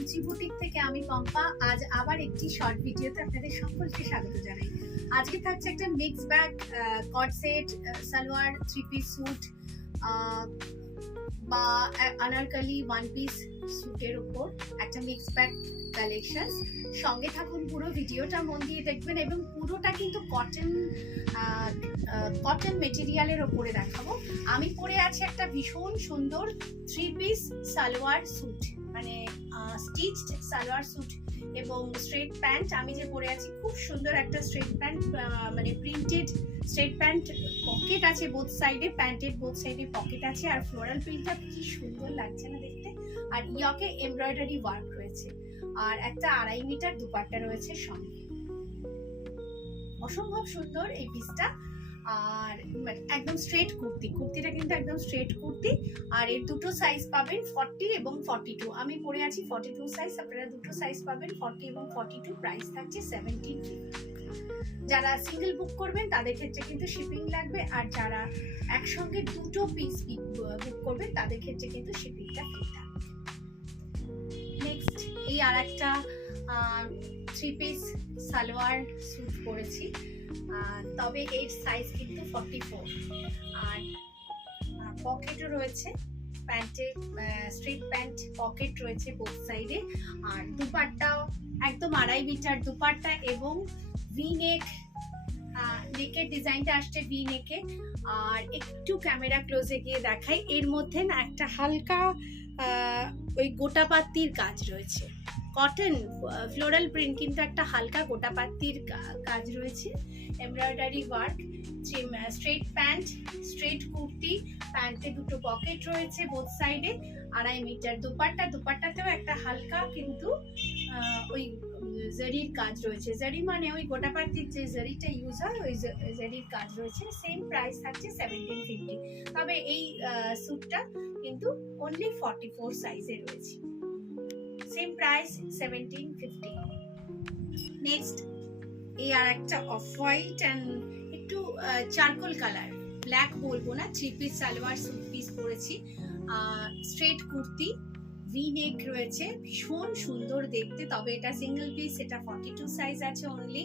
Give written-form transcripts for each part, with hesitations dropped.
রুচি বুটিক থেকে আমি পম্পা। আজ আবার একটি শর্ট ভিডিওতে আপনাদের সকলকে স্বাগত জানাই। আজকে থাকছে একটা মিক্স ব্যাগ কট set, salwar, three piece suit বা আনারকলি ওয়ান পিস স্যুটের উপর একটা মিক্স ব্যাগ কালেকশন। সঙ্গে থাকুন, পুরো ভিডিওটা মন দিয়ে দেখবেন এবং পুরোটা কিন্তু কটন মেটেরিয়ালের ওপরে দেখাবো। আমি পরে আছি একটা ভীষণ সুন্দর থ্রি পিস সালোয়ার স্যুট, মানে স্টিচড সালোয়ার স্যুট এবং স্ট্রেট প্যান্ট। আমি যে পরে আছি খুব সুন্দর একটা স্ট্রেট প্যান্ট, মানে প্রিন্টেড স্ট্রেট প্যান্ট, পকেট আছে বোথ সাইডে, প্যান্টের বোথ সাইডে পকেট আছে, আর ফ্লোরাল প্রিন্টটা কি সুন্দর লাগছে না দেখতে। আর ইয়কে এমব্রয়ডারি ওয়ার্ক রয়েছে, আর একটা 2.5 মিটার দুপাট্টা রয়েছে সঙ্গে। অসম্ভব সুন্দর এই পিসটা। আর একদম স্ট্রেট কুর্তিটা কিন্তু একদম স্ট্রেট কুর্তি। আর এর দুটো সাইজ পাবেন, 40 এবং 42। আমি পরে আছি 42 সাইজ, আপনারা দুটো সাইজ পাবেন 40 এবং 42। প্রাইস থাকছে 1750। যারা সিঙ্গেল বুক করবেন তাদের ক্ষেত্রে কিন্তু শিপিং লাগবে, আর যারা একসঙ্গে দুটো পিস বুক করবেন তাদের ক্ষেত্রে কিন্তু শিপিংটা ফ্রি থাকবে। নেক্সট এই আর একটা থ্রি পিস সালোয়ার স্যুট পরেছি, তবে এর সাইজ কিন্তু 44। আর পকেটও রয়েছে প্যান্টে, স্ট্রিট প্যান্ট পকেট রয়েছে বোথ সাইডে। আর দুপাট্টাও একদম 2.5 মিটার দুপাট্টা এবং ভি নেক, নেকের ডিজাইনটা আসছে ভি নেকে। আর একটু ক্যামেরা ক্লোজে গিয়ে দেখাই, এর মধ্যে না একটা হালকা ওই গোটাপাত্তির কাজ রয়েছে, কটন ফ্লোরাল প্রিন্ট কিন্তু একটা হালকা গোটাপাত্তির কাজ রয়েছে, embroidery work. Straight pant, straight kurti, প্যান্টে দুটো পকেট রয়েছে বোথ সাইডে, 2.5 মিটার দুপাট্টাতেও একটা হালকা কিন্তু ওই জারির কাজ রয়েছে। জারি মানে ওই গোটাপাত্তির যে জারিটা ইউজ হয়, ওই জারির কাজ রয়েছে। সেম প্রাইস থাকছে 1750। তবে এই স্যুটটা কিন্তু অনলি 44 সাইজে রয়েছে। Same price 1750। নেক্সট এই আর একটা অফ হোয়াইট অ্যান্ড একটু চারকোল কালার, ব্ল্যাক বলবো না, three piece salwar suit piece পরেছি। স্ট্রেট কুর্তি, ভি নেক রয়েছে, ভীষণ সুন্দর দেখতে। তবে এটা সিঙ্গেল পিস, এটা 42 সাইজ আছে অনলি।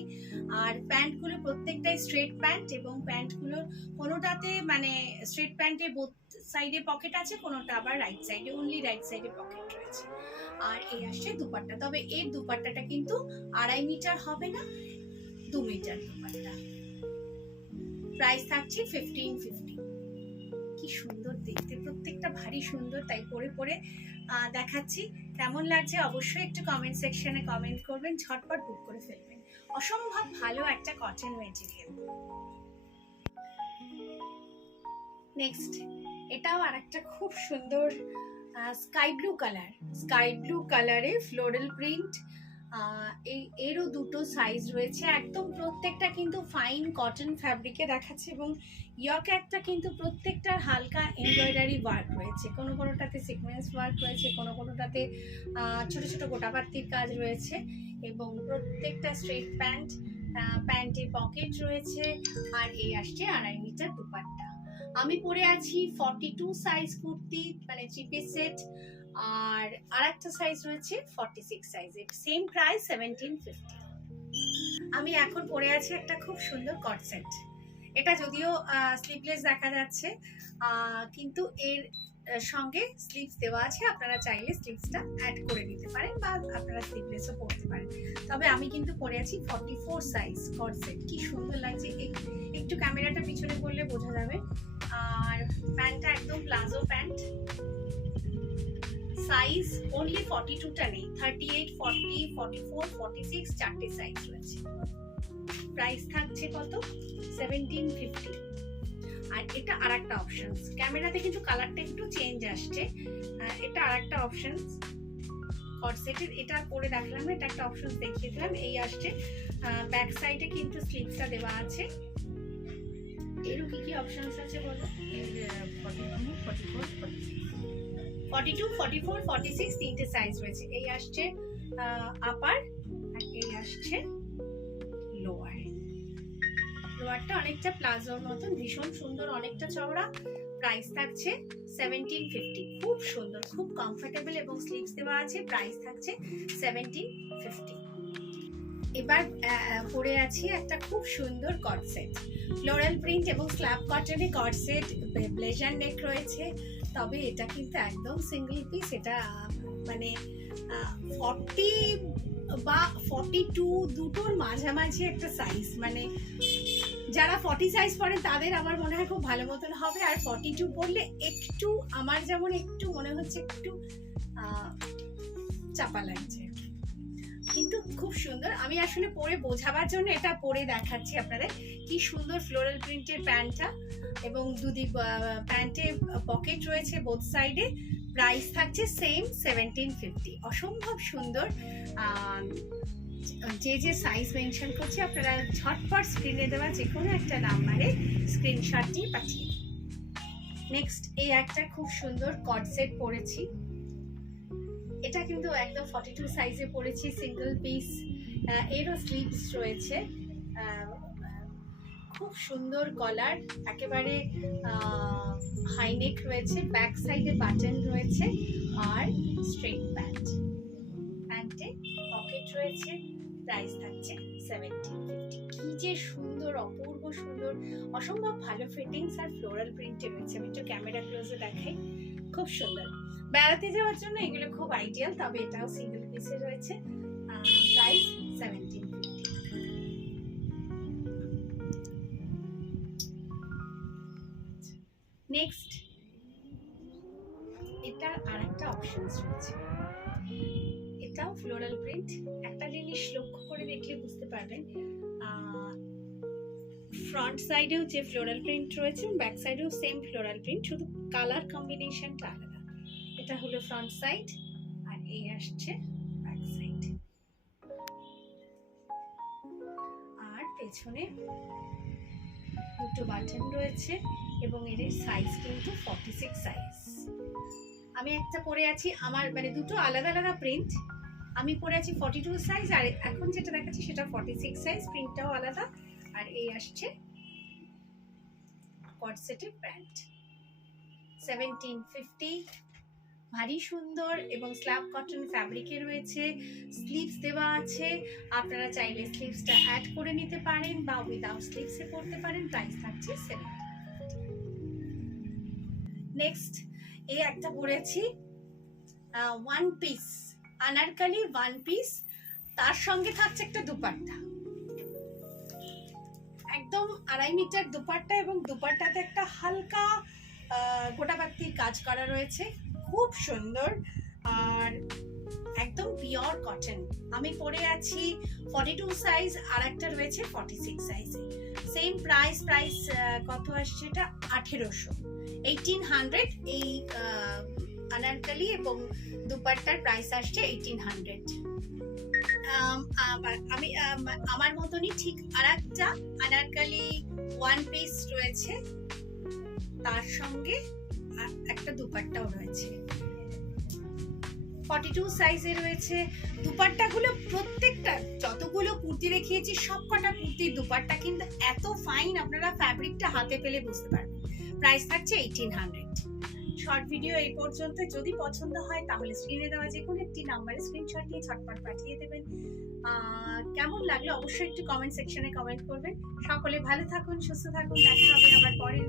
আর প্যান্টগুলো প্রত্যেকটাই স্ট্রেট প্যান্ট, এবং প্যান্টগুলো কোনোটাতে মানে স্ট্রেট প্যান্টে বোথ সাইডে পকেট আছে, কোনোটা আবার রাইট সাইডে, অনলি রাইট সাইডে পকেট রয়েছে। আর এই আসছে দুপাট্টা, তবে এর দুপাট্টাটা কিন্তু 2.5 মিটার হবে না, 2 মিটার দুপাট্টা। প্রাইস থাকছে 1550। কি সুন্দর দেখতে, প্রত্যেকটা ভারী সুন্দর, তাই পরে দেখাচ্ছি। কেমন লাগছে অবশ্যই একটু কমেন্ট সেকশনে কমেন্ট করবেন, ঝটপট বুক করে ফেলবেন। অসম্ভব ভালো একটা কটন মেটেরিয়াল। নেক্সট এটাও আর একটা খুব সুন্দর স্কাই ব্লু কালারে ফ্লোরাল প্রিন্ট। এরও দুটো সাইজ রয়েছে, একদম প্রত্যেকটা কিন্তু ফাইন কটন ফ্যাব্রিকে দেখাচ্ছে, এবং ইয়কে একটা কিন্তু প্রত্যেকটার হালকা এমব্রয়ডারি ওয়ার্ক রয়েছে, কোনোটাতে সিকোয়েন্স ওয়ার্ক রয়েছে, কোনোটাতে ছোট ছোট গোটাপাত্তির কাজ রয়েছে। এবং প্রত্যেকটা স্ট্রেট প্যান্ট, প্যান্টে পকেট রয়েছে। আর এই আসছে 2.5 মিটার দুপাট্টা। আমি পরে আছি 42 সাইজ কুর্তি, মানে থ্রি পিস সেট। আর আরেকটা সাইজ রয়েছে 46 সাইজের। Same price 1750। আমি এখন পরে আছি একটা খুব সুন্দর কট সেট। এটা যদিও স্লিভলেস দেখা যাচ্ছে, কিন্তু এর সঙ্গে স্লিভস দেওয়া আছে, আপনারা চাইলে স্লিভসটা অ্যাড করে নিতে পারেন বা আপনারা স্লিভলেসও পরতে পারেন। তবে আমি কিন্তু পরে আছি 44 সাইজ কট সেট। কি সুন্দর লাগছে, একটু ক্যামেরাটা পিছনে করলে বোঝা যাবে। আর প্যান্টটা একদম প্লাজো প্যান্ট, সাইজ অনলি 42টা নেই, 38, 40, 44, 46 চারটে সাইজ রয়েছে। প্রাইস থাকছে কত? 1750। আর এটা আরেকটা অপশনস, ক্যামেরাতে কিন্তু কালারটা একটু চেঞ্জ আসছে। এটা আরেকটা অপশনস কট সেটের, এটা পরে রাখলাম না, এটা একটা অপশনস দেখিয়ে দিলাম। এই আসছে ব্যাক সাইডে কিন্তু স্লিভসটা দেওয়া আছে। এরও কি অপশনস আছে বলো? 42, 44, 46 তিনটে সাইজ রয়েছে। এই আসছে আপার, আর এই আসছে লোয়ারটা অনেকটা প্লাজোর মতন, ভীষণ সুন্দর, অনেকটা চওড়া, প্রাইস থাকছে 1750। খুব সুন্দর, খুব কমফোর্টেবল এবং স্লিভস দেওয়া আছে। প্রাইস থাকছে 1750। এবার পরে আছি একটা খুব সুন্দর কট সেট, ফ্লোরাল প্রিন্ট এবং স্ল্যাব কটনে কট সেট, ব্লেজার নেক রয়েছে। তবে এটা কিন্তু একদম সিঙ্গেল পিস। এটা মানে 40 বা 42 দুটোর মাঝামাঝি একটা সাইজ। মানে যারা 40 সাইজ পরে তাদের আমার মনে হয় খুব ভালো মতন হবে। আর 42 পরলে একটু, আমার যেমন একটু মনে হচ্ছে একটু চাপা লাগছে, কিন্তু খুব সুন্দর। আমি আসলে পরে বোঝাবার জন্য এটা পরে দেখাচ্ছি আপনাদের। কি সুন্দর ফ্লোরাল প্রিন্টের প্যান্টটা, এবং দুদিক প্যান্টে পকেট রয়েছে বোথ সাইডে। প্রাইস থাকছে সেম 1750। অসম্ভব সুন্দর। যে সাইজ মেনশন করছি আপনারা ঝটপট স্ক্রিনে দেওয়া যে কোনো একটা নাম্বারে স্ক্রিনশট দিয়ে পাঠিয়ে। নেক্সট এই একটা খুব সুন্দর কট সেট পরেছি। এটা কিন্তু একদম 42 সাইজে পরেছি, সিঙ্গেল পিস। এরও স্লিভস রয়েছে, খুব সুন্দর কলার, একেবারে হাইনেক রয়েছে, ব্যাক সাইডে বাটন রয়েছে, আর স্ট্রেট প্যান্ট। প্যান্টে পকেট রয়েছে। প্রাইস থাকছে 1750। কি যে সুন্দর, অপূর্ব সুন্দর, অসম্ভব ভালো ফিটিংস আর ফ্লোরাল প্রিন্টে রয়েছে। আমি একটু ক্যামেরা ক্লোজে দেখাই। খুব সুন্দর, বেড়াতে যাওয়ার জন্য এগুলো খুব আইডিয়াল। তবে এটাও সিঙ্গেল পিসে রয়েছে। প্রাইস 1750। নেক্সট এটার আরেকটা অপশনস রয়েছে। এটাও ফ্লোরাল প্রিন্ট। একটা জিনিস লক্ষ্য করে দেখলে বুঝতে পারবেন, ফ্রন্ট সাইডেও যে ফ্লোরাল প্রিন্ট রয়েছে, ব্যাক সাইডেও সেম ফ্লোরাল প্রিন্ট, শুধু কালার কম্বিনেশনটা আলাদা। এটা হলো ফ্রন্ট সাইড, আর এই আসছে ব্যাক সাইড। আর পেছনে দুটো বাটন রয়েছে, এবং এর সাইজ কিন্তু 46 সাইজ। আমি একটা পরে আছি, আমার মানে দুটো আলাদা আলাদা প্রিন্ট। আমি পরে আছি 42 সাইজ, আর এখন যেটা দেখাচ্ছি সেটা 46 সাইজ। প্রিন্টটাও আলাদা। আর এই আসছে কট সেটের প্যান্ট। 1750। ভারী সুন্দর এবং স্ল্যাব কটন ফ্যাব্রিকে রয়েছে। স্লিভস দেওয়া আছে, আপনারা চাইলে স্লিভসটা অ্যাড করে নিতে পারেন বা উইদাউট স্লিভসে পরতে পারেন। প্রাইস থাকছে 1750। নেক্সট এই একটা পরেছি one piece, Anarkali one piece, তার সঙ্গে থাকছে একটা দুপাট্টা, একদম 2.5 মিটার দুপাট্টা, এবং দুপাট্টাতে একটা হালকা গোটাপাত্তির কাজ করা রয়েছে। খুব সুন্দর, আর একদম পিওর কটন। আমি পরে আছি 42 সাইজ, আর একটা রয়েছে 46 সাইজে। Same price. কত আসছে এটা? 1800। এই আনারকলি এবং দুপাট্টার প্রাইস আসছে 1800। আমি আমার মতনই ঠিক আরেকটা আনারকলি ওয়ান পিস রয়েছে, তার সঙ্গে একটা দুপাট্টাও রয়েছে। 42 সাইজে রয়েছে। দুপাট্টাগুলো প্রত্যেকটা, যতগুলো কুর্তি দেখিয়েছি সবকটা কুর্তির দুপাট্টা কিন্তু এত ফাইন, আপনারা ফ্যাব্রিকটা হাতে পেলে বুঝতে পারবেন। প্রাইস থাকছে 1800। শর্ট ভিডিও এই পর্যন্ত। যদি পছন্দ হয় তাহলে স্ক্রিনে দেওয়া যে কোনো একটি নাম্বারে স্ক্রিনশট নিয়ে ঝটপট পাঠিয়ে দেবেন। কেমন লাগলো অবশ্যই একটু কমেন্ট সেকশনে কমেন্ট করবেন। সকলে ভালো থাকুন, সুস্থ থাকুন। দেখা হবে আবার পরের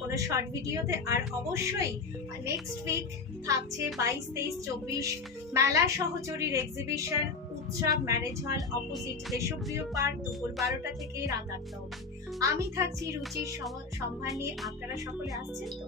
কোনো শর্ট ভিডিওতে। আর অবশ্যই নেক্সট উইক থাকছে 22, 23, 24 মেলা সহচরীর এক্সিবিশন, উৎসব ম্যারেজ হল অপোজিট দেশপ্রিয় পার্ক, দুপুর 12টা থেকে রাত 8টা অবধি। আমি থাকছি রুচির সম্ভার নিয়ে। আপনারা সকলে আসছেন তো?